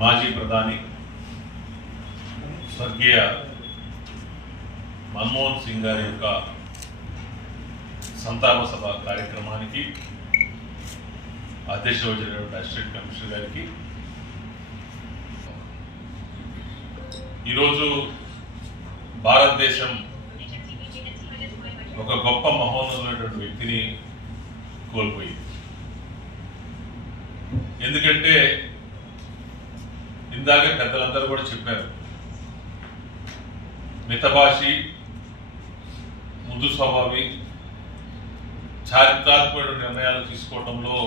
మాజీ ప్రధాని స్వర్గీయ మన్మోహన్ సింగ్ గారి యొక్క సంతాప సభ కార్యక్రమానికి అధ్యక్ష వహించినటువంటి అసిస్టెంట్ కమిషనర్ గారికి ఈరోజు భారతదేశం ఒక గొప్ప మహోన్నతమైనటువంటి వ్యక్తిని కోల్పోయింది. ఎందుకంటే ఇందాక పెద్దలందరూ కూడా చెప్పారు, మితభాషి, ముందు స్వభావి, చారిత్రాత్మక నిర్ణయాలు తీసుకోవడంలో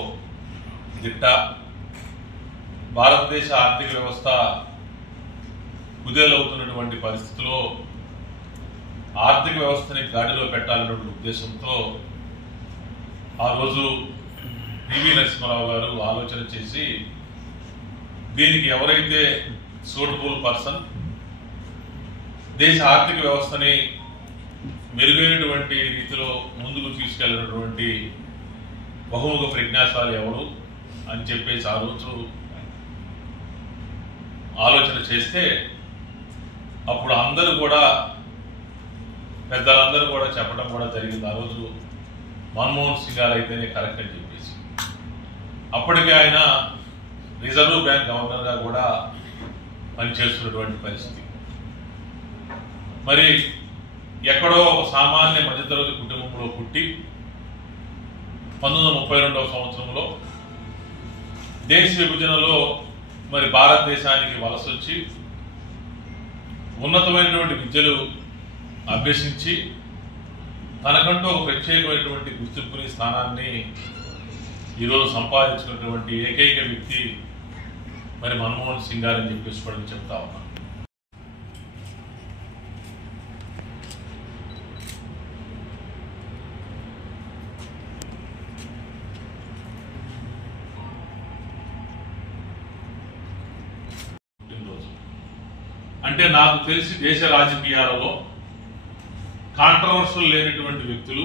దిట్ట, భారతదేశ ఆర్థిక వ్యవస్థ కుదేలవుతున్నటువంటి పరిస్థితిలో ఆర్థిక వ్యవస్థని గాడిలో పెట్టాలనే ఉద్దేశంతో ఆ రోజు పివి నరసింహారావు గారు ఆలోచన చేసి దీనికి ఎవరైతే సూటబుల్ పర్సన్, దేశ ఆర్థిక వ్యవస్థని మెరుగైనటువంటి రీతిలో ముందుకు తీసుకెళ్లినటువంటి బహుముఖ ప్రజ్ఞాశాలి ఎవరు అని చెప్పేసి ఆ రోజు ఆలోచన చేస్తే అప్పుడు అందరూ కూడా పెద్దలందరూ కూడా చెప్పడం కూడా జరిగింది. ఆ రోజు మన్మోహన్ సింగ్ గారు అయితేనే కరెక్ట్ అని చెప్పేసి అప్పటికే ఆయన రిజర్వ్ బ్యాంక్ గవర్నర్గా కూడా పనిచేస్తున్నటువంటి పరిస్థితి. మరి ఎక్కడో ఒక సామాన్య మధ్యతరగతి కుటుంబంలో పుట్టి 1932వ సంవత్సరంలో దేశ విభజనలో మరి భారతదేశానికి వలస వచ్చి ఉన్నతమైనటువంటి విద్యలు అభ్యసించి తనకంటూ ఒక ప్రత్యేకమైనటువంటి గుర్తింపుని స్థానాన్ని ఈరోజు సంపాదించుకున్నటువంటి ఏకైక వ్యక్తి మరి మన్మోహన్ సింగ్ గారు అని చెప్పేసి కూడా చెప్తా ఉన్నా. అంటే నాకు తెలిసి దేశ రాజకీయాలలో కాంట్రవర్షియల్ లేనటువంటి వ్యక్తులు